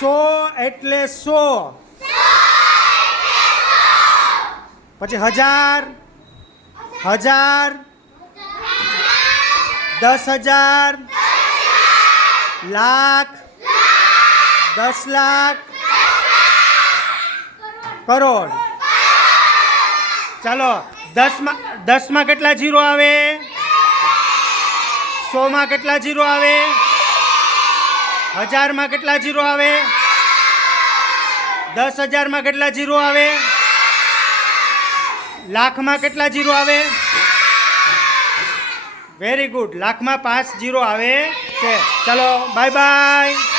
100 એટલે 100, પછી 1000, 10,000, લાખ, 10 લાખ, કરોડ. ચાલો 10 માં કેટલા જીરો આવે? 100 માં કેટલા જીરો આવે? 1000 માં કેટલા જીરો આવે? 10,000 માં કેટલા જીરો આવે? લાખમાં કેટલા જીરો આવે? વેરી ગુડ, લાખમાં 5 જીરો આવે છે. ચલો બાય બાય.